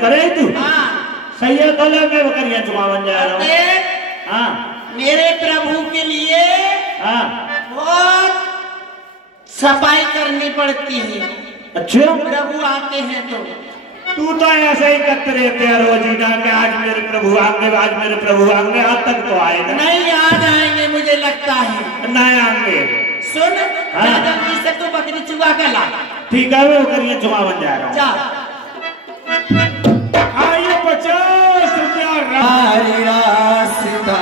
करे तू हाँ सही है तो ले मैं बकरियां चुमावन जा रहा हूँ। हाँ मेरे प्रभु के लिए हाँ बहुत सफाई करनी पड़ती है। अच्छा प्रभु आते हैं तो तू तो ऐसे ही करते रहते हैं रोजीना के आज मेरे प्रभु आएंगे आज मेरे प्रभु आएंगे आज तक तो आए ना। नहीं आ जाएंगे मुझे लगता है। नहीं आएंगे। सुन जल्दी से तू बकरी चुगा के ला। ठीक है मैं बकरियां चुमावन जा रहा हूँ। जा आइए 50 रुपया रास्ता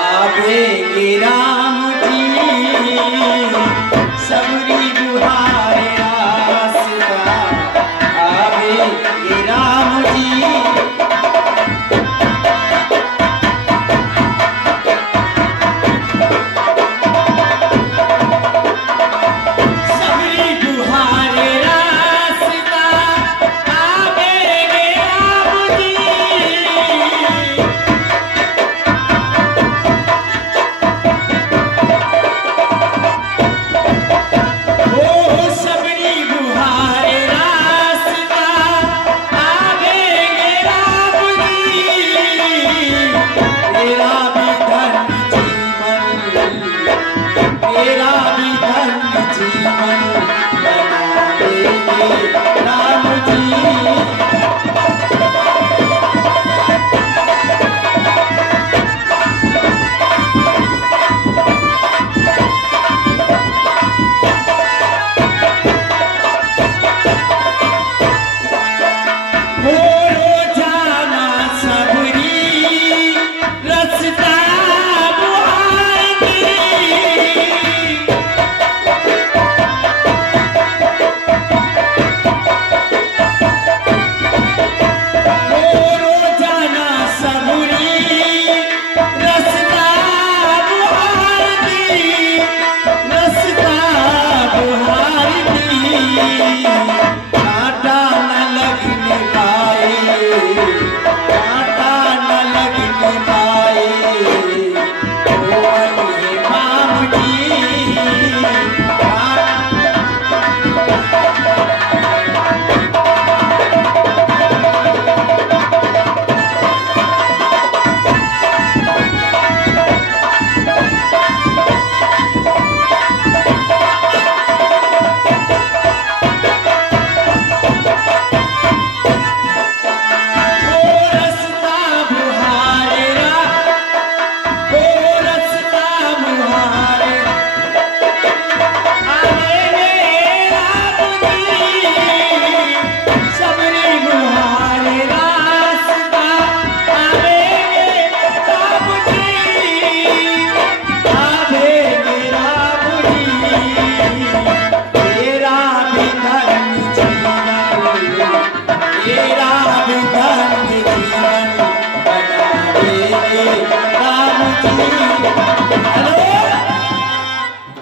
आवेंगे राम जी सबरी बुहारे रास्ता आवेंगे राम जी सबरी बुहारे रास्ता आवेंगे राम जी।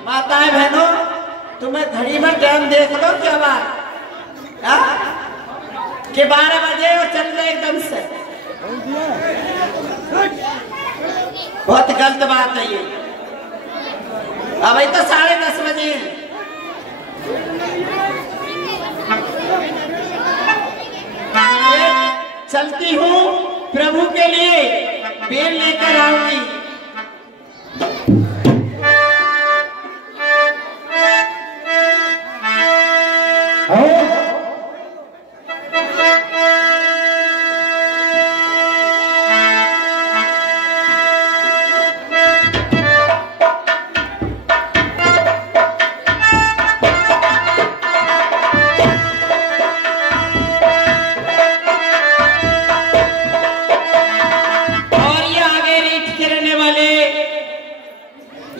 माताएं बहनों तुम्हें घड़ी में टाइम देख लो क्या बात कि 12 बजे और चल रहे एकदम से बहुत गलत बात है ये। अभी तो 10:30 बजे चलती हूँ प्रभु के लिए बेल लेकर आऊंगी।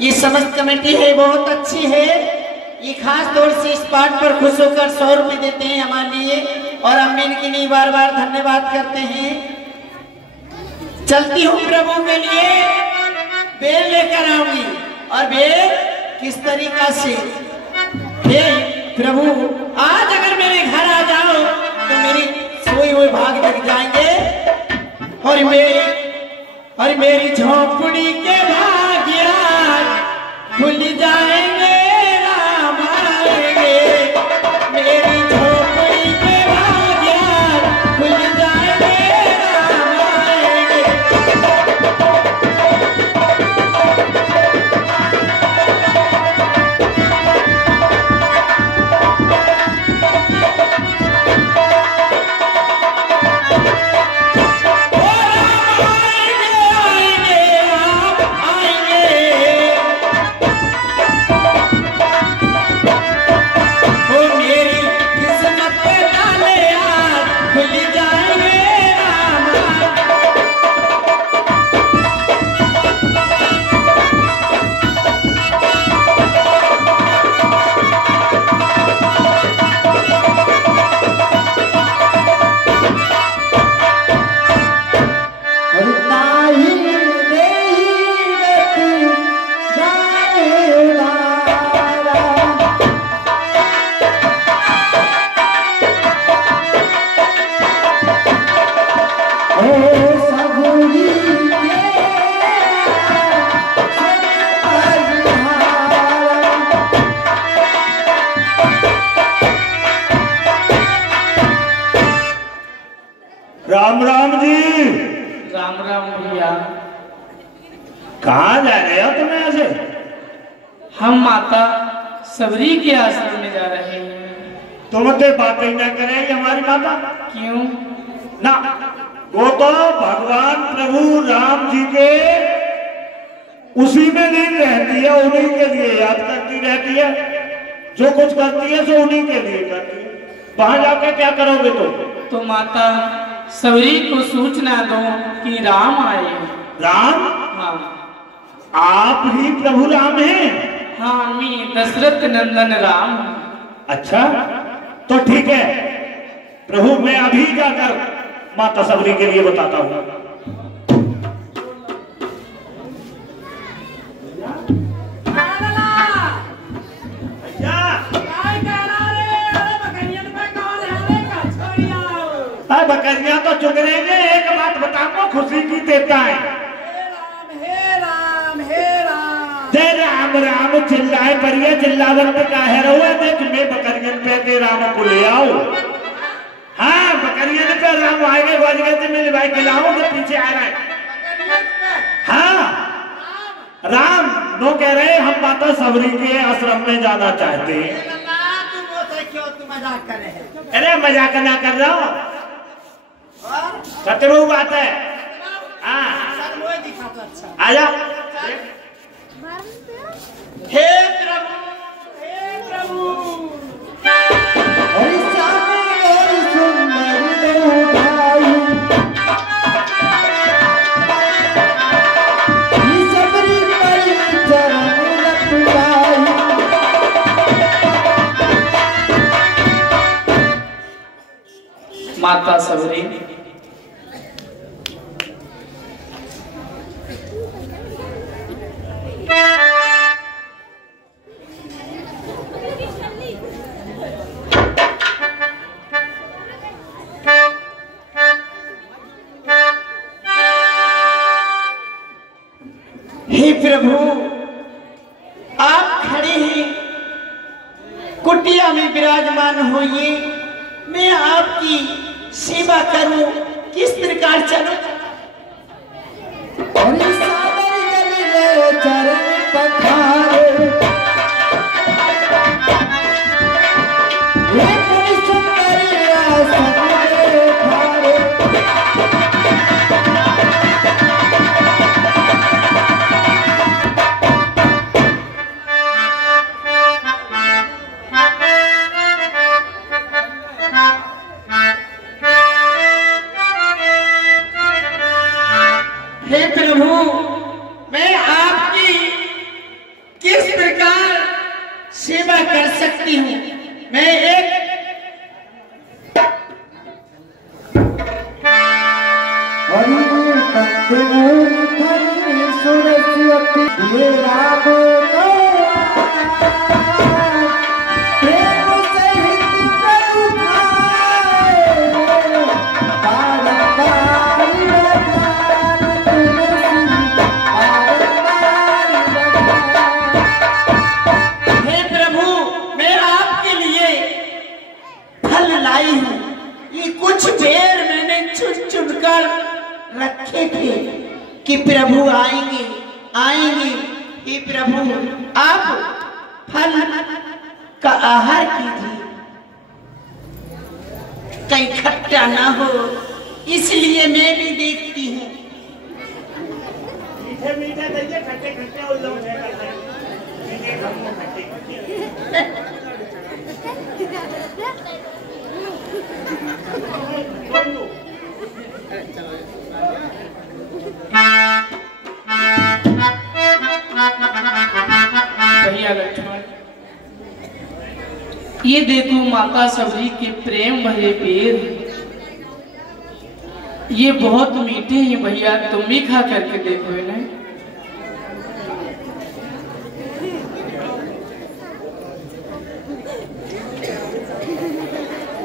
ये समस्त कमेटी है बहुत अच्छी है। ये खास तौर से इस पाठ पर खुश होकर 100 रुपये देते हैं हमारे लिए और हम इनके लिए बार बार धन्यवाद करते हैं। चलती हूँ प्रभु के लिए बेल लेकर आऊंगी और बेल किस तरीका से हे प्रभु आज अगर मेरे घर आ जाओ तो मेरी सोई हुई भाग लग जाएंगे और मेरी झोपड़ी के भाग्य खुल जाएंगे राम आएंगे। मेरी झोपड़ी के भाग्य राम राम जी। राम राम भैया। कहाँ जा रहे हो तुम ऐसे? हम माता सबरी के आश्रम में जा रहे हैं। तुम तो बातें ही ना करें हमारी माता। क्यों? ना, वो तो भगवान प्रभु राम जी के उसी में लीन रहती है, उन्हीं के लिए याद करती रहती है, जो कुछ करती है सो उन्हीं के लिए करती है। वहां जाके क्या करोगे तुम? तो माता सबरी को सूचना दो कि राम आए। राम? हाँ। आप ही प्रभु राम हैं? हाँ, मैं दशरथ नंदन राम। अच्छा, तो ठीक है प्रभु, मैं अभी जाकर माता सबरी के लिए बताता हूँ। बकरियां तो चुग रहे हैं, एक बात बताओ, खुशी की देता है। हे राम हे राम जय राम राम चिल्लाए परिया, चिल्लावन पे काहे रहो? देख मैं बकरियन पे के राम को ले आओ। हाँ, बकरियन पे राम आएंगे, गोजगल से मिल भाई खिलाओ तो पीछे आ रहा है। हाँ राम नो कह रहे हैं, हम माता सबरी के आश्रम में जाना चाहते हैं। तुम मजाक कर रहे हैं? अरे मजाक ना कर रहा हूँ, शत्रु बात है। हाँ आजा। हे प्रभु, हे प्रभु। माता सबरी, हे प्रभु, आप खड़े हैं, कुटिया में विराजमान होइए, मैं आपकी सेवा करूं, किस प्रकार चलूं? चरण पखारे हे प्रभु, मैं आपकी किस प्रकार सेवा कर सकती हूँ? मैं एक रखे थे कि प्रभु आएंगे आएंगे। हे प्रभु, आप फल का आहार कीजिए, कहीं खट्टा ना हो, इसलिए मैं भी देखती हूँ। मीठे मीठे दीजिए, खट्टे खट्टे उन लोग भैया लक्ष्मण, ये देखो माता सबरी के प्रेम भरे पेड़, ये बहुत मीठे हैं भैया, तुम भी खा करके देखो इन्हें।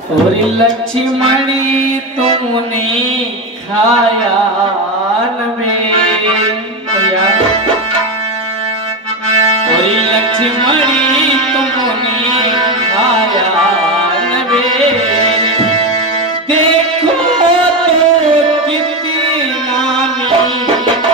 और लक्ष्मणी तुमने खाया न भैया कोई लक्ष्मणी तुमने खाया न देखो तो कितना मीठा है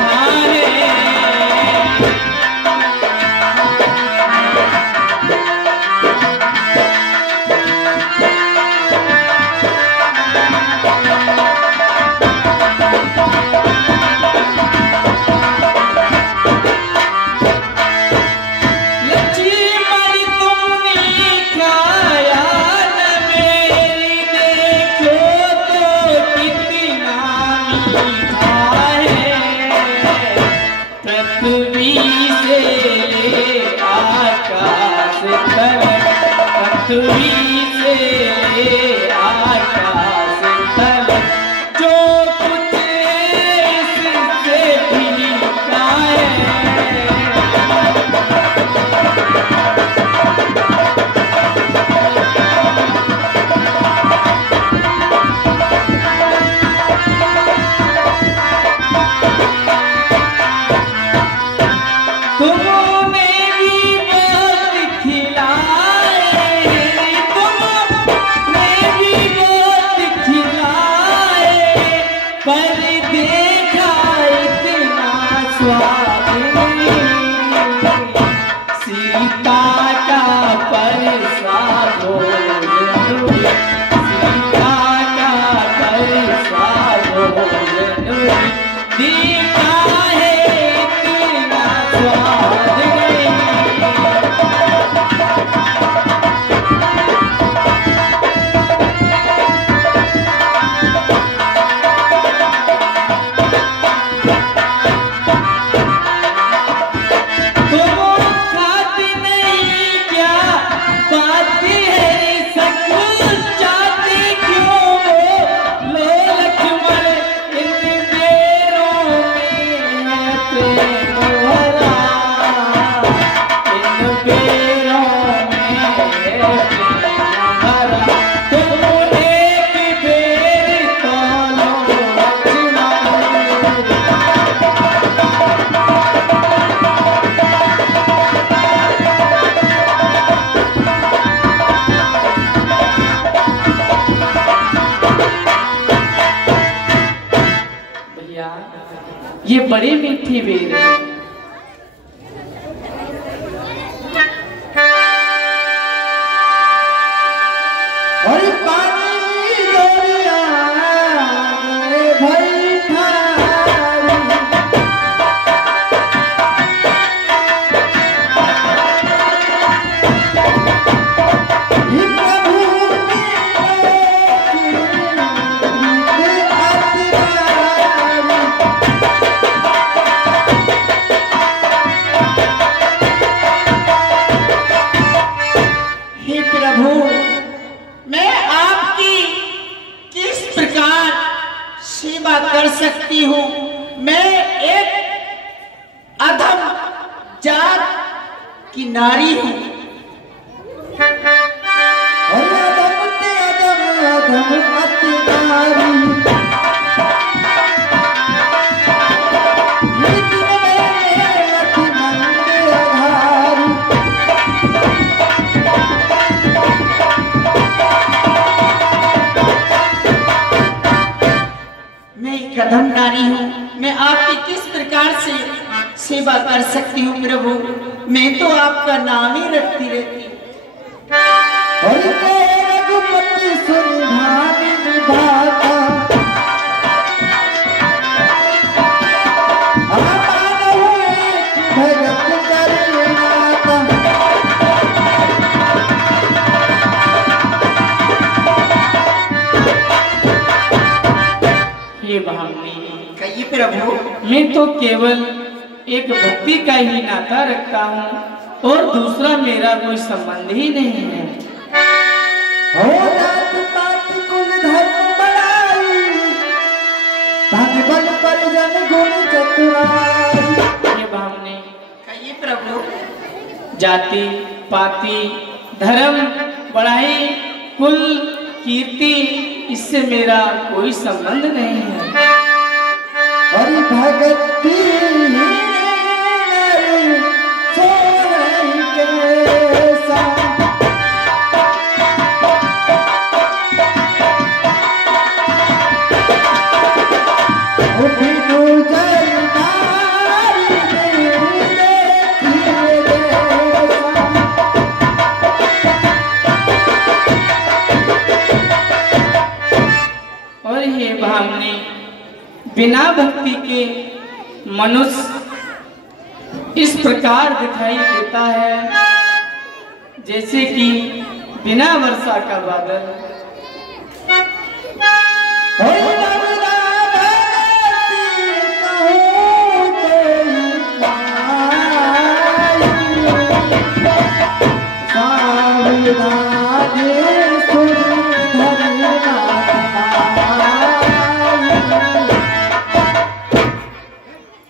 ये बड़े मीठी बेर है। और पानी दरिया में भई ठारी ये प्रभु कर सकती हूँ। मैं एक अधम जात की नारी हूँ। कदम नारी हूँ, मैं आपकी किस प्रकार से सेवा कर सकती हूँ प्रभु? मैं तो आपका नाम ही रखती रहती हूँ। कहिए प्रभु। मैं तो केवल एक भक्ति का ही नाता रखता हूँ और दूसरा मेरा कोई संबंध ही नहीं है। कहिए प्रभु। जाति पाति धर्म पढ़ाई कुल कीर्ति इससे मेरा कोई संबंध नहीं है। भगती सोई के संग बिनु जलदारी और ये भावने बिना भक्ति के मनुष्य इस प्रकार दिखाई देता है जैसे कि बिना वर्षा का बादल।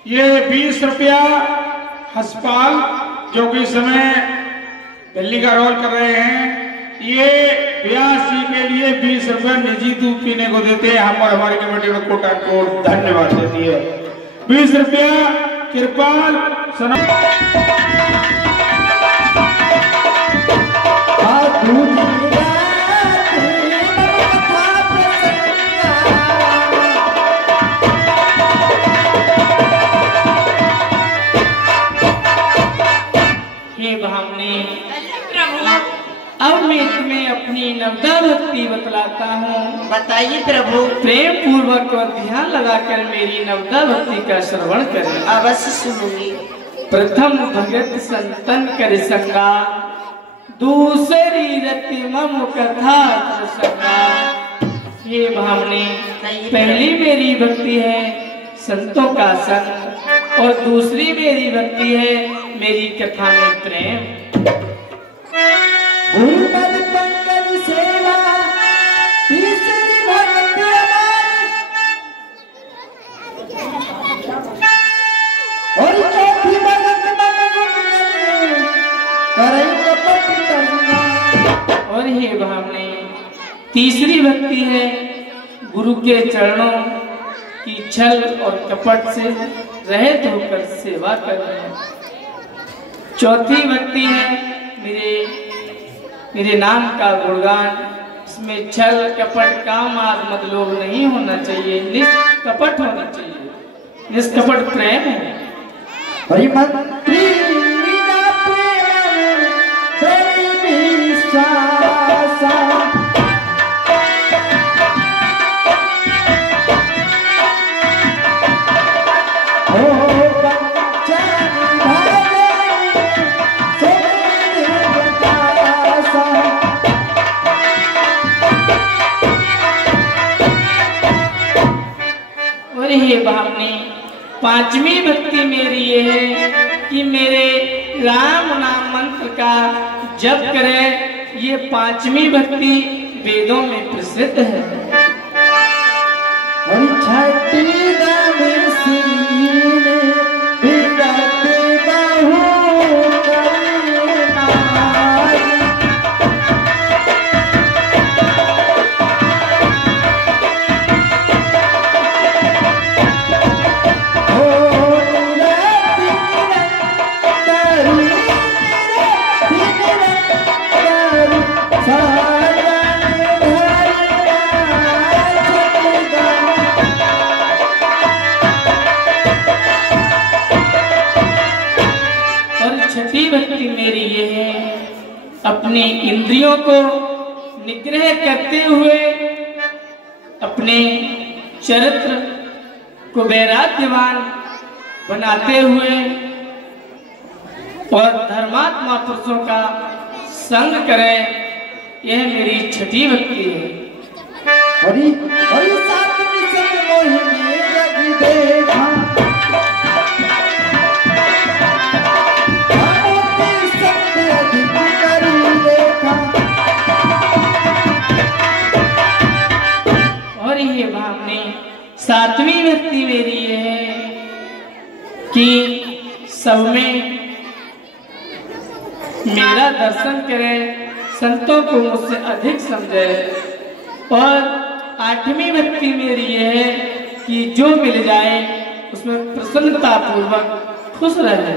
ये 20 रुपया हसपाल जो कि इस समय दिल्ली का रोल कर रहे हैं, ये व्यास जी के लिए 20 रुपया निजी दूध पीने को देते हैं हम और हमारी कमेटी में कोट एंड कोट धन्यवाद देती है। 20 रुपया कृपाल अब मैं तुम्हें अपनी नवदा भक्ति बतलाता हूँ। बताइए प्रभु। प्रेम पूर्वक और ध्यान लगाकर मेरी नवदा भक्ति का श्रवण करें। अवश्य सुनूंगी। प्रथम भगत संतन कर संगा, दूसरी रति मम कथा प्रसंगा। ये भावने पहली मेरी भक्ति है संतों का संग और दूसरी मेरी भक्ति है मेरी कथा में प्रेम। गुरुपद पंकज सेवा तीसरी भक्ति और चौथी भगत मम गुण करई कपट तंगा। और ये भावने तीसरी भक्ति है गुरु के चरणों की छल और कपट से रहित होकर सेवा करना। चौथी भक्ति है मेरे नाम का गुणगान, इसमें छल कपट काम आदि मतलब नहीं होना चाहिए, निष्कपट होना चाहिए, निष्कपट प्रेम है। हरिमंत्री बिना प्रेम तेरी विश्वास ये भावने पांचवी भक्ति मेरी ये है कि मेरे राम नाम मंत्र का जप करे। ये पांचवी भक्ति वेदों में प्रसिद्ध है। मेरी ये है अपने इंद्रियों को निग्रह करते हुए अपने चरित्र को वैराग्यवान बनाते हुए और धर्मात्मा पुरुषों का संग करे। यह मेरी छठी भक्ति है। हरि हरि सात्विक संग मोहिनी जग देखा सातवीं भक्ति मेरी ये है कि सब में मेरा दर्शन करे, संतों को मुझसे अधिक समझे। और आठवीं भक्ति मेरी ये है कि जो मिल जाए उसमें प्रसन्नता पूर्वक खुश रहे।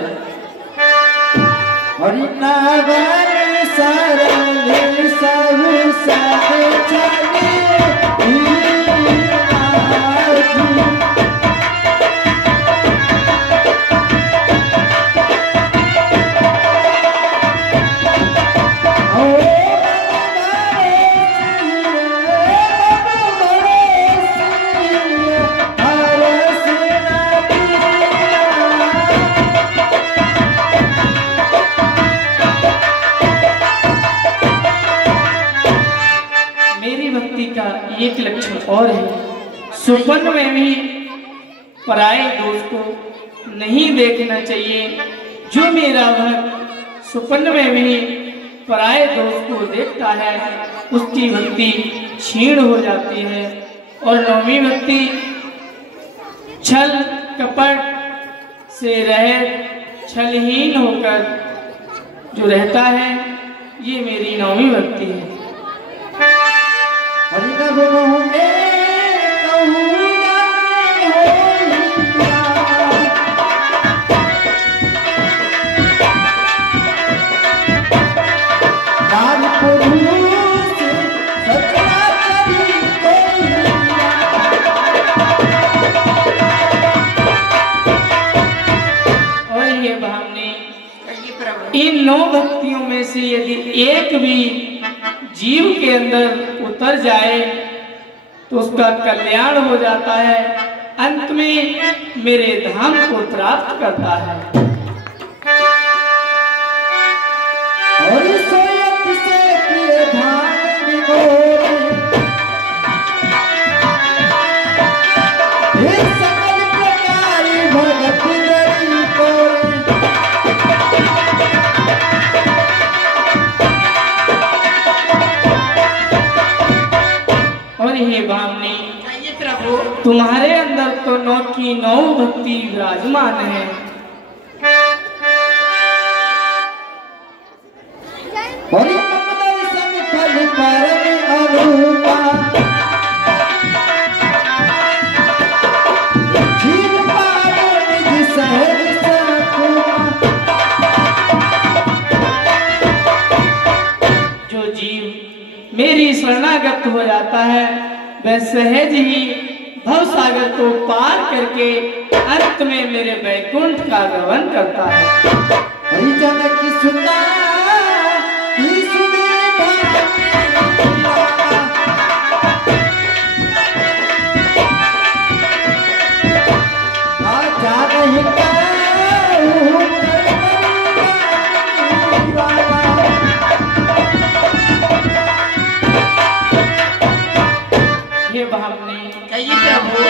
हरि नावन सरल सब सद चले एक लक्षण और है, स्वप्न में भी पराये दोष को नहीं देखना चाहिए। जो मेरा भक्त स्वप्न में भी पराये दोष को देखता है उसकी भक्ति क्षीण हो जाती है। और नौवीं भक्ति छल कपट से रहित छलहीन होकर जो रहता है, ये मेरी नौवीं भक्ति है। हरि नभ महु में कहूँ नाम पुरुष सचराचरी और ये भावने इन 9 भक्तियों में से यदि एक भी जीव के अंदर उतर जाए तो उसका कल्याण हो जाता है, अंत में मेरे धाम को प्राप्त करता है। और सोयत से प्रिय धाम विमोरे हे सकल प्रकार भगत रवि कोरे। और ये भावनी प्रभु तुम्हारे अंदर तो 9 की 9 भक्ति विराजमान है। और कमल संफल परम अरूपा जीव पावो निज सहज सकुमा। जो जीव मेरी शरणागत हो जाता है वह सहज ही भव सागर को पार करके अंत में मेरे वैकुंठ का गमन करता है। हरिजन की सुना ही सुने आजा नहीं हे भावने प्रभु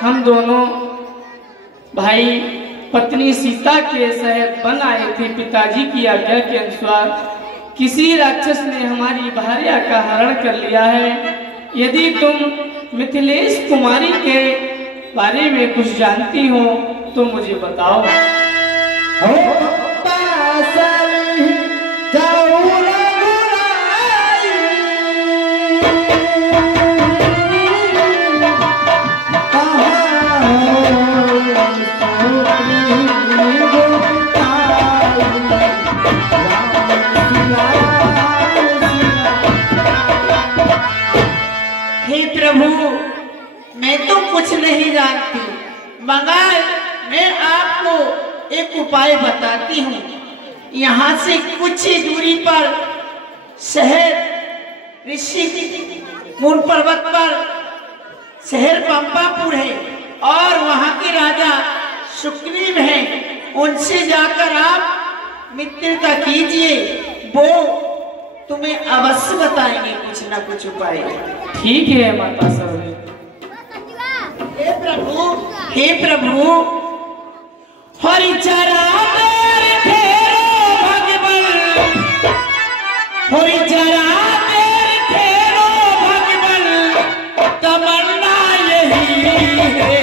हम दोनों भाई पत्नी सीता के सहित वन आए थे। पिताजी की आज्ञा के अनुसार किसी राक्षस ने हमारी भार्या का हरण कर लिया है। यदि तुम मिथिलेश कुमारी के बारे में कुछ जानती हो तो मुझे बताओ। हे प्रभु, मैं तो कुछ नहीं जानती, मगर मैं आपको एक उपाय बताती हूँ। यहाँ से कुछ ही दूरी पर शहर ऋषिकूल पर्वत पर शहर पंपापुर है और वहाँ के राजा सुग्रीव हैं। उनसे जाकर आप मित्रता कीजिए, वो तुम्हें अवश्य बताएंगे कुछ ना कुछ उपाय। ठीक है माता सरोज। हे प्रभु, हरि चरण फेरो भगवन, हरि चरण फेरो भगवन, तमन्ना यही है।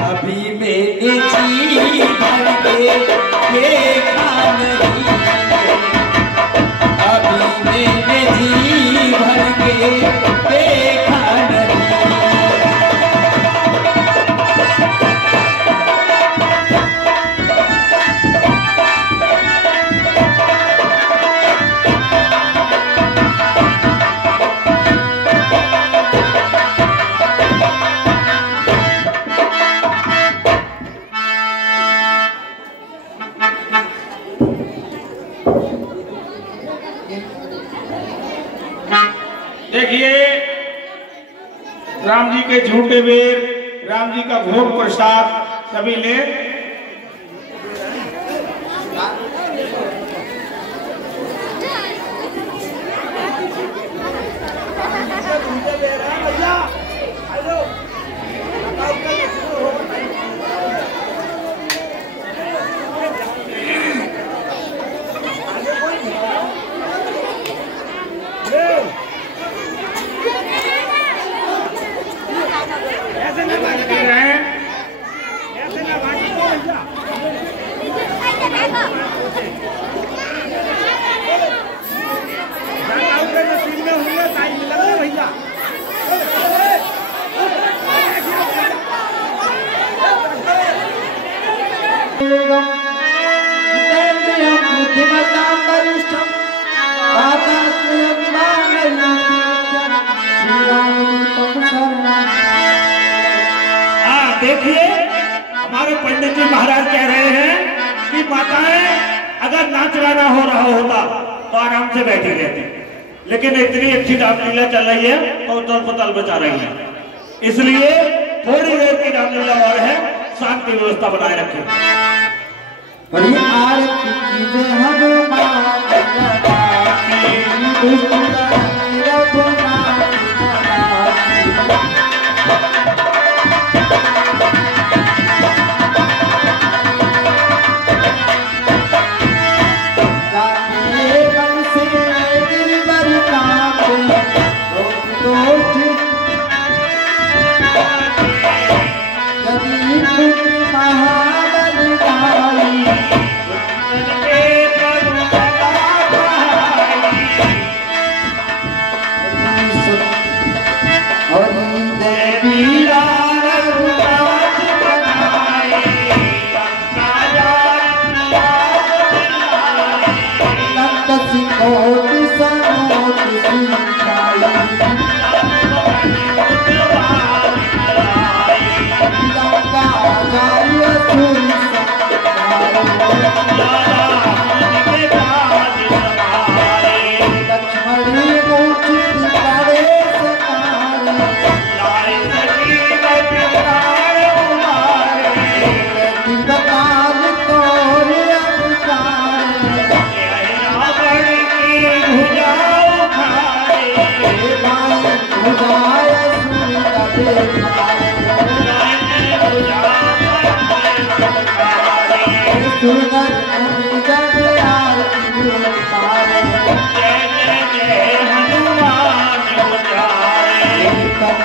अभी मैंने जी भर के देखा नहीं, अभी मैंने जी भर के देखा नहीं। राम जी के झूठे बेर, राम जी का भोग प्रसाद सभी ले। देखिए हमारे पंडित जी महाराज कह रहे हैं कि माताएं अगर नाच गाना हो रहा होता तो आराम से बैठी रहती, लेकिन इतनी अच्छी रामलीला चल रही है तो उतल पुतल बचा रही है, इसलिए थोड़ी देर की रामलीला और है, शांति व्यवस्था बनाए रखें। बड़ी आरती कीजिए हनुमान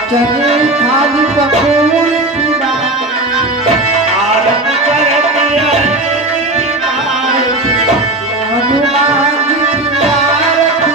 चले खाली कपूर की बात आरत करती है हनुमान जी की आरती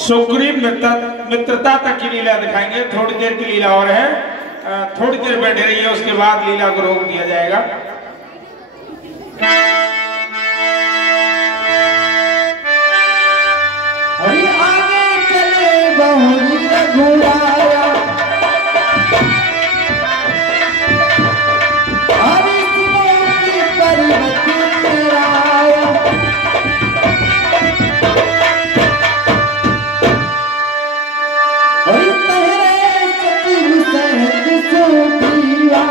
सुग्रीव मित्रता तक की लीला दिखाएंगे, थोड़ी देर की लीला और है, थोड़ी देर बैठे रहिए, उसके बाद लीला को रोक दिया जाएगा। अरे आगे चले बहुरी रघुराया अरे सुनोगी पर्वत मेराया अरे तेरे सचिव सहज सुग्रीवा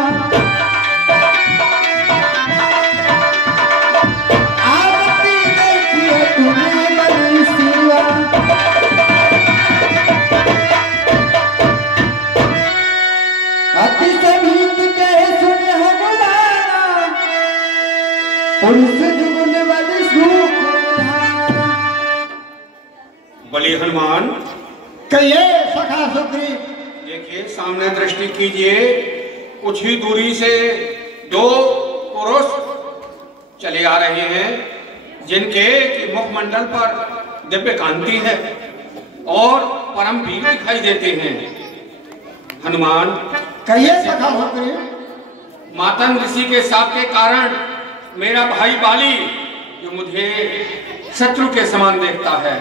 आरती देखिए तुम्हें बड़ी सिवा हनुमान। कहिए सखा सुग्रीव। देखिए सामने दृष्टि कीजिए, कुछ ही दूरी से दो पुरुष चले आ रहे हैं जिनके मुखमंडल पर दिव्य कांति है और परम वीर दिखाई देते हैं। हनुमान। कहिए सखा सुग्रीव। मातंग ऋषि के शाप के कारण मेरा भाई बाली, जो मुझे शत्रु के समान देखता है,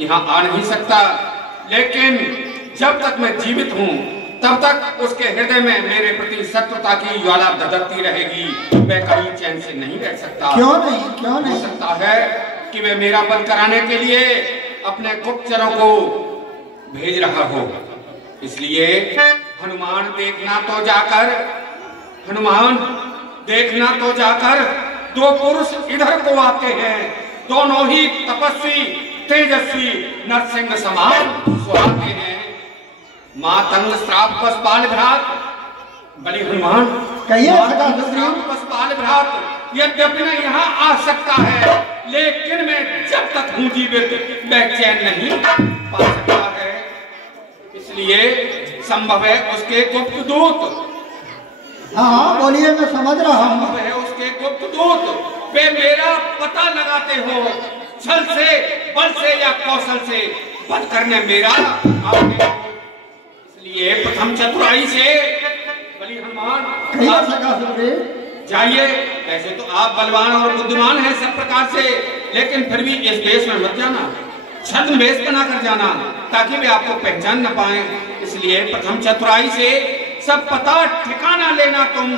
यहाँ आ नहीं सकता, लेकिन जब तक मैं जीवित हूँ तब तक उसके हृदय में मेरे प्रति शत्रुता की ज्वाला धधकती रहेगी। मैं कहीं चैन से नहीं बैठ सकता। क्यों नहीं, क्यों नहीं? हो सकता है कि वह मेरा वध कराने के लिए अपने गुप्तचरों को भेज रहा हो। इसलिए हनुमान देखना तो जाकर दो पुरुष इधर को आते हैं। दोनों ही तपस्वी तेजस्वी नरसिंह समान सुहाते हैं। मातंग श्राप पशुपाल भ्रात बलि हनुमान। कहिए पशुपाल भ्रात, यद्यपि मैं यहाँ आ सकता है, लेकिन मैं जब तक हूँ जीवित मैं चैन नहीं पा सकता है। इसलिए संभव है उसके गुप्त दूत। हाँ बोलिए, मैं समझ रहा हूँ। संभव है उसके गुप्त दूत वे मेरा पता लगाते हो, छल से, बल से या कौशल से वध करने मेरा आपने। इसलिए प्रथम चतुराई से बलि हनुमान जाइए। वैसे तो आप बलवान और बुद्धिमान हैं सब प्रकार से, लेकिन फिर भी इस वेश में मत जाना, छद्म वेश बना कर जाना, ताकि वे आपको पहचान न पाए। इसलिए प्रथम चतुराई से सब पता ठिकाना लेना तुम।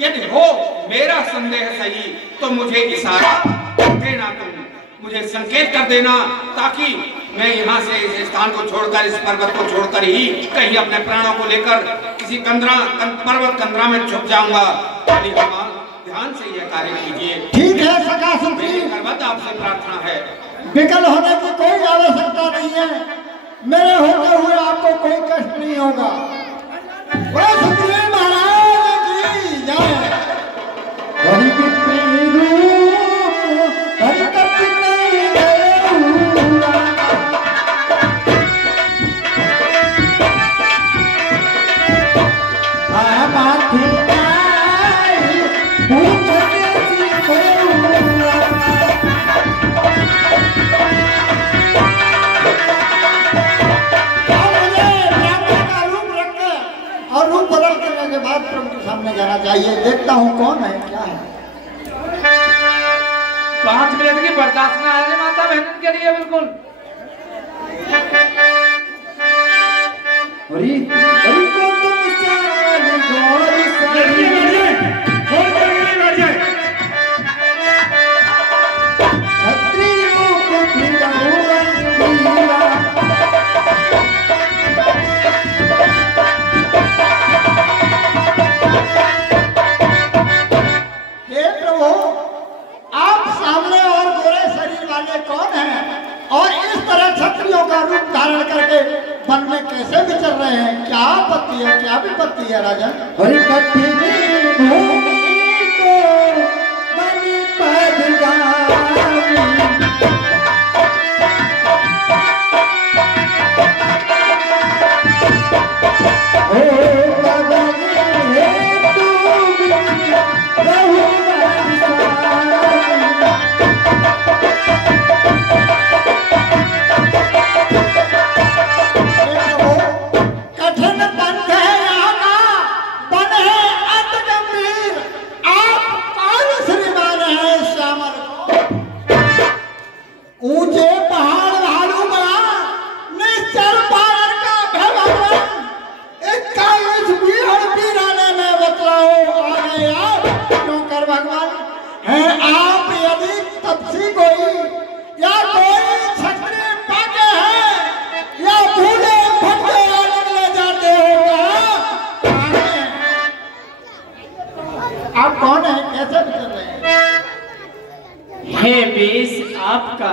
यदि हो मेरा संदेह सही तो मुझे इशारा देना, तुम मुझे संकेत कर देना, ताकि मैं यहाँ से इस स्थान को छोड़कर, इस पर्वत को छोड़कर ही कहीं अपने प्राणों को लेकर किसी पर्वत कंदरा में छुप जाऊंगा। ध्यान से यह कार्य कीजिए। ठीक है सखा सुग्रीव, आपसे प्रार्थना है। विकल होने की कोई आवश्यकता नहीं है। मेरे होते हुए आपको कोई कष्ट नहीं होगा। सुग्रीव महाराज की जय। सामने जाना चाहिए, देखता हूँ कौन है क्या है। 5 मिनट की बर्दाश्त ना है माता बहन के लिए बिल्कुल। कौन है और इस तरह क्षत्रियों का रूप धारण करके वन में कैसे विचर रहे हैं? क्या आपत्ति है, क्या विपत्ति है राजा?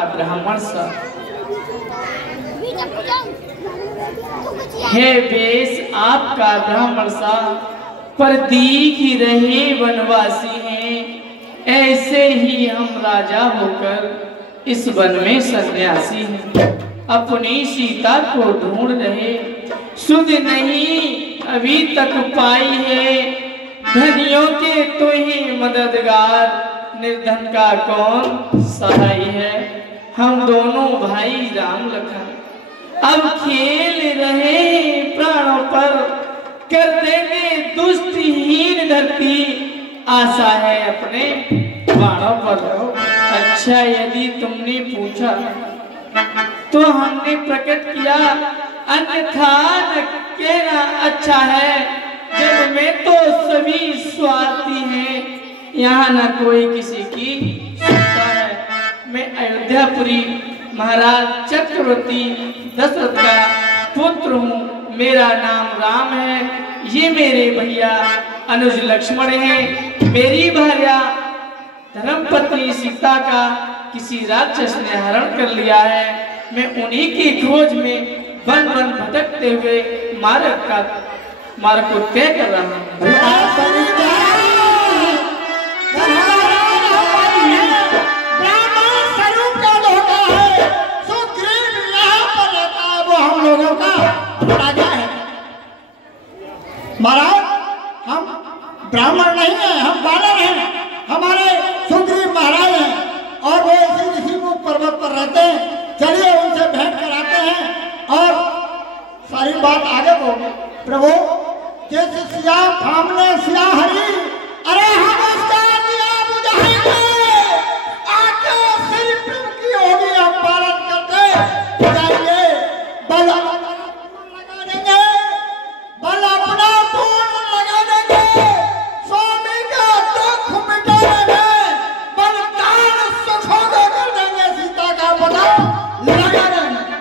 ब्राह्मण सा है वेश आपका ब्राह्मण सा, पर दीख रहे वनवासी हैं। ऐसे ही हम राजा होकर इस वन में सन्यासी हैं। अपनी सीता को ढूंढ रहे, सुध नहीं अभी तक पाई है। धनियों के तो ही मददगार, निर्धन का कौन सहाय है। हम दोनों भाई राम लखन अब खेल रहे प्राणों पर, कर देंगे दुष्टहीन धरती, आशा है अपने बाणों पर। अच्छा यदि तुमने पूछा तो हमने प्रकट किया, अन्यथा न कहना अच्छा है। जग में तो सभी स्वार्थी हैं, यहाँ न कोई किसी की सुनता है। मैं अयोध्यापुरी महाराज चक्रवर्ती दशरथ का पुत्र हूँ, मेरा नाम राम है। ये मेरे भैया अनुज लक्ष्मण हैं। मेरी भार्या धर्मपत्नी सीता का किसी राक्षस ने हरण कर लिया है। मैं उन्हीं की खोज में वन वन भटकते हुए मार्ग को तय कर रहा हूँ। हम लोगों का राजा है। महाराज हम ब्राह्मण नहीं हैं, हम बालर हैं। हमारे सुग्रीव महाराज हैं और वो इसी ऋषिमुख पर्वत पर रहते हैं। चलिए उनसे भेंट कराते हैं और सारी बात आगे बोलो। प्रभु जैसे सिया थामने सिया हरी, अरे हम उसका दिया बुझाएंगे। आके श्री प्रभु की होगी हम पालन करते जाएंगे। बल लगा देंगे, बल अपना पूर्ण लगा देंगे। स्वामी का दुख मिटाएंगे, बलिदान सुखों को कर देंगे। सीता का पता लगा देंगे।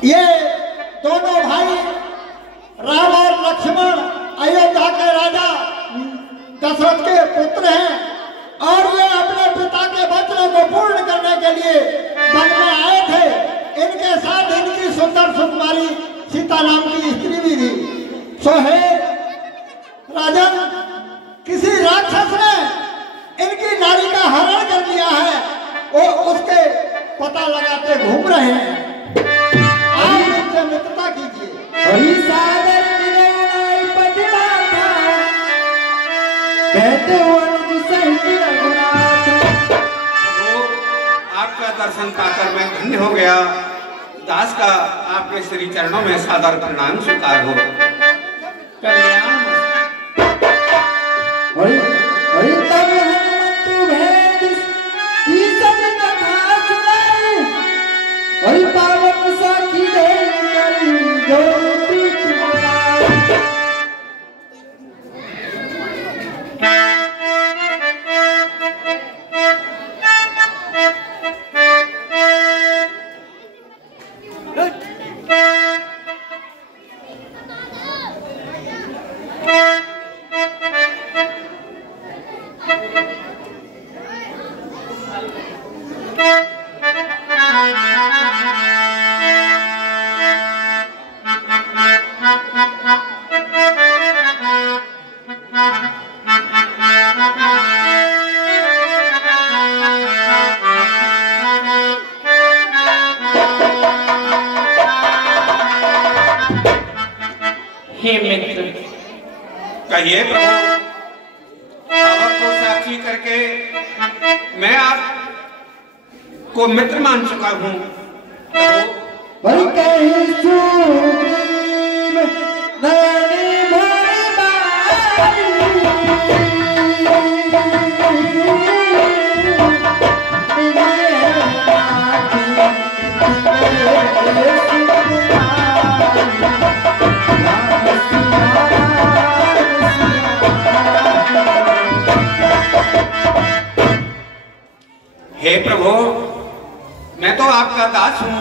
ये दोनों भाई राम और लक्ष्मण अयोध्या के राजा दशरथ के पुत्र हैं और ये अपने पिता के वचनों को पूर्ण करने के लिए वन में आए थे। इनके साथ इनकी सुंदर सुकुमारी सीता नाम की स्त्री भी थी। सोहे राजन किसी राक्षस ने इनकी नारी का हरण कर लिया है, वो उसके पता लगाते घूम रहे हैं। आप इनसे मित्रता कीजिए। आपका दर्शन पाकर मैं धन्य हो गया। दास का आपके श्री चरणों में सादर प्रणाम स्वीकार हो। कल्याण हे मित्र, कहिए प्रभु। पावक को साक्षी करके मैं आपको मित्र मान चुका हूँ। प्रभु वही कहीं सुग्रीव नयनी भरी बारी। हे प्रभु, मैं तो आपका दास हूं,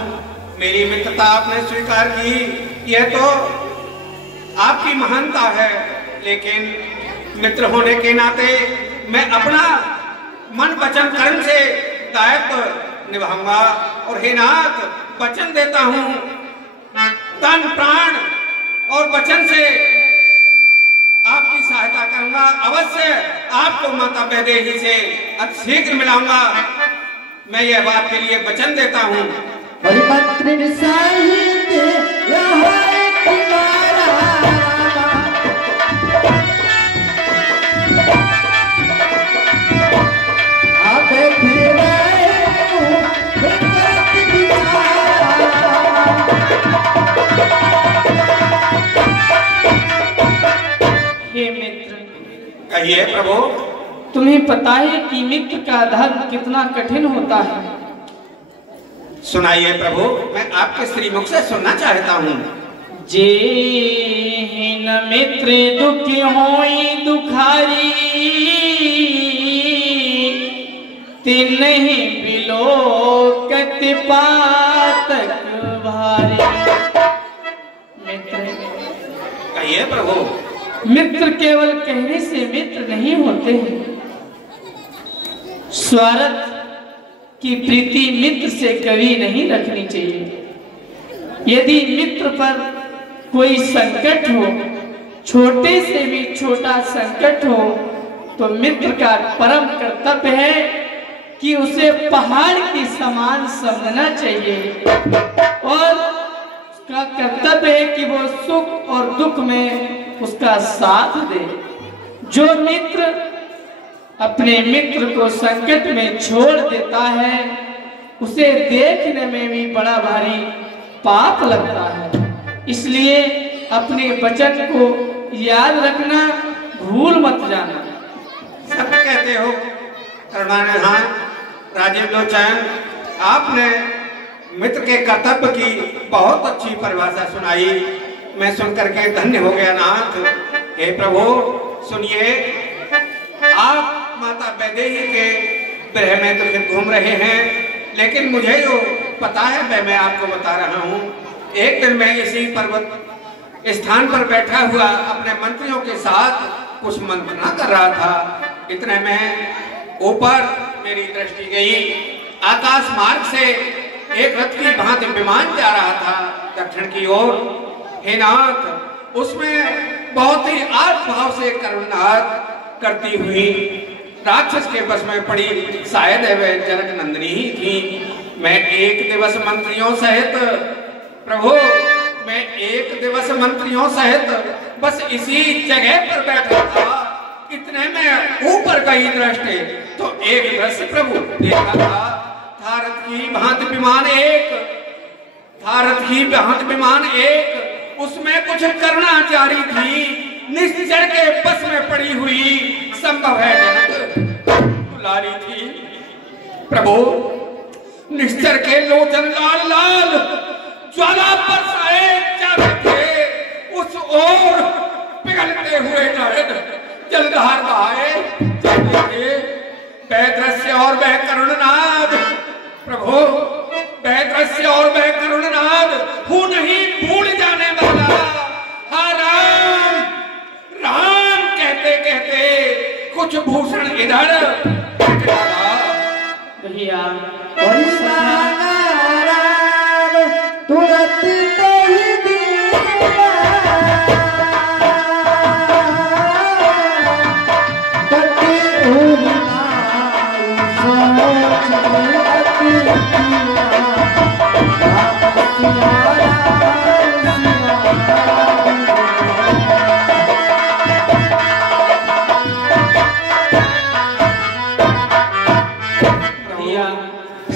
मेरी मित्रता आपने स्वीकार की, यह तो आपकी महानता है, लेकिन मित्र होने के नाते मैं अपना मन वचन कर्म से दायित्व निभाऊंगा। और हे नाथ, वचन देता हूं, तन प्राण और वचन से आपकी सहायता करूंगा। अवश्य आपको माता वैदेही से अतिशीघ्र मिलाऊंगा। मैं यह बात के लिए वचन देता हूं। परिपत्रिन सहित यहाँ किनारा, अब फिर हे मित्र, कहिए प्रभु। तुम्हें पता है कि मित्र का धर्म कितना कठिन होता है। सुनाइए प्रभु, मैं आपके श्रीमुख से सुनना चाहता हूँ। जे न मित्र दुख होई दुखारी, तिन्हि बिलोकत पातक भारी। मित्र, कहिए प्रभु। मित्र केवल कहने से मित्र नहीं होते हैं। स्वार्थ की प्रीति मित्र से कभी नहीं रखनी चाहिए। यदि मित्र पर कोई संकट हो, छोटे से भी छोटा संकट हो, तो मित्र का परम कर्तव्य है कि उसे पहाड़ के समान समझना चाहिए और उसका कर्तव्य है कि वो सुख और दुख में उसका साथ दे। जो मित्र अपने मित्र को संकट में छोड़ देता है, उसे देखने में भी बड़ा भारी पाप लगता है। इसलिए अपने वचन को याद रखना, भूल मत जाना। सत्य कहते हो करुणानिधान राजीव लोचन, आपने मित्र के कर्तव्य की बहुत अच्छी परिभाषा सुनाई। मैं सुनकर के धन्य हो गया नाथ। हे प्रभु सुनिए, आप माता वैदेही के गृह में तो फिर घूम रहे हैं, लेकिन मुझे जो पता है वह मैं आपको बता रहा हूँ। एक दिन मैं इसी पर्वत स्थान पर बैठा हुआ अपने मंत्रियों के साथ कुछ मंत्रणा कर रहा था। इतने में ऊपर मेरी दृष्टि गई, आकाश मार्ग से एक रथ की भांति विमान जा रहा था दक्षिण की ओर। हे नाथ, उसमें बहुत ही आर्त भाव से करुणानाथ करती हुई राक्षस के बस में पड़ी, शायद वह जनक नंदिनी ही थी। मैं एक दिवस मंत्रियों सहित प्रभु, मैं एक दिवस मंत्रियों सहित बस इसी जगह पर बैठा था। इतने में ऊपर गई दृष्टि तो एक दृश्य प्रभु देखा था। भारत की भांति विमान एक, उसमें कुछ करना जारी थी। निश्चर के बस में पड़ी हुई संभव है जनक दुलारी थी। प्रभु, निश्चर के लोचन लाल लाल ज्वाला बरसाए जाते थे, उस ओर पिघलते हुए जलधार बहाए जाते थे। वह दृश्य और वह करुणनाद प्रभु, वह दृश्य और वह करुणनाद हूँ नहीं भूल जाने वाला। हाँ राम राम कहते कहते कुछ भूषण इधर भैया तुरंत तो ही दीना, कटी उड़ना सोच अति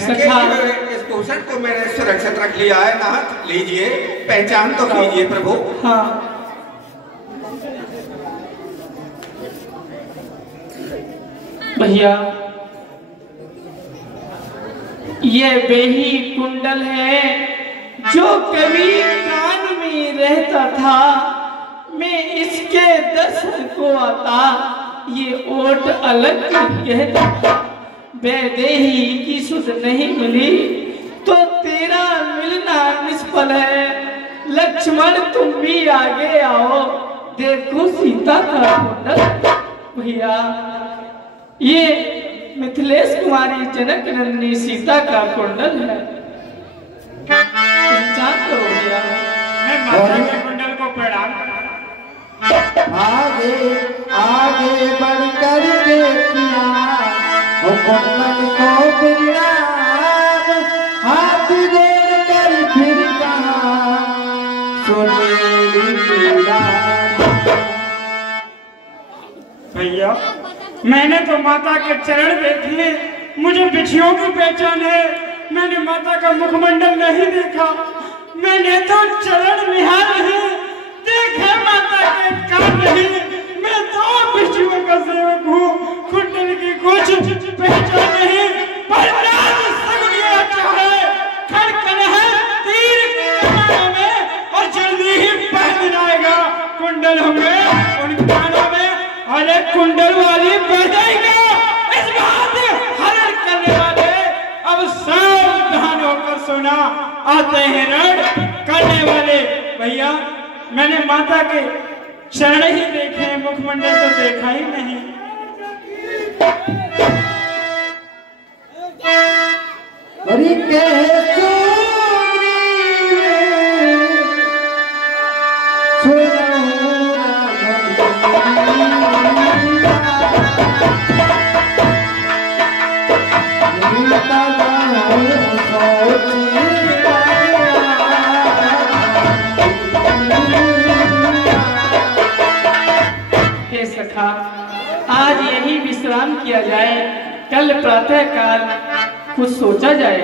सखा लिया है नाथ, लीजिए, पहचान तो कीजिए प्रभु। हाँ, भैया ये बेही कुंडल है जो कभी कान में रहता था, मैं इसके दर्शन को आता ये ओट अलग कहता था। बेदेही की सुध नहीं मिली तो तेरा मिलना निष्फल है। लक्ष्मण तुम भी आगे आओ, देखो सीता का कुंडल। भैया ये मिथिलेश कुमारी जनक नंदिनी सीता का कुंडल है, पहचान करो भैया। मैं माता के कुंडल को प्रणाम करता हूं। आगे आगे बढ़ कर के किया वो कुंडल को प्रणाम, हाथ जोड़ कर फिर कहा सुनीली राम। भैया मैंने तो माता के चरण देखे, मुझे बिछियों की पहचान है। मैंने माता का मुखमंडल नहीं देखा, मैंने तो चरण निहार है, देखे माता के कान नहीं। मैं तो बिछियों का सेवक हूँ, कुंडल की कुछ पहचान नहीं। पर राज सगुनिया चाहे खड़कन है तीर कमाने में, और जल्दी ही पहन आएगा कुंडल होंगे उन कानों में। अरे कुंडल वाली बजाएगा इस बात हरण करने वाले, अब सावधान होकर सुना, आते हैं रण करने वाले। भैया मैंने माता के चरण ही देखे, मुखमंडल तो देखा ही नहीं। अरे कैसे सखा, आज यही विश्राम किया जाए, कल प्रातः काल कुछ सोचा जाए।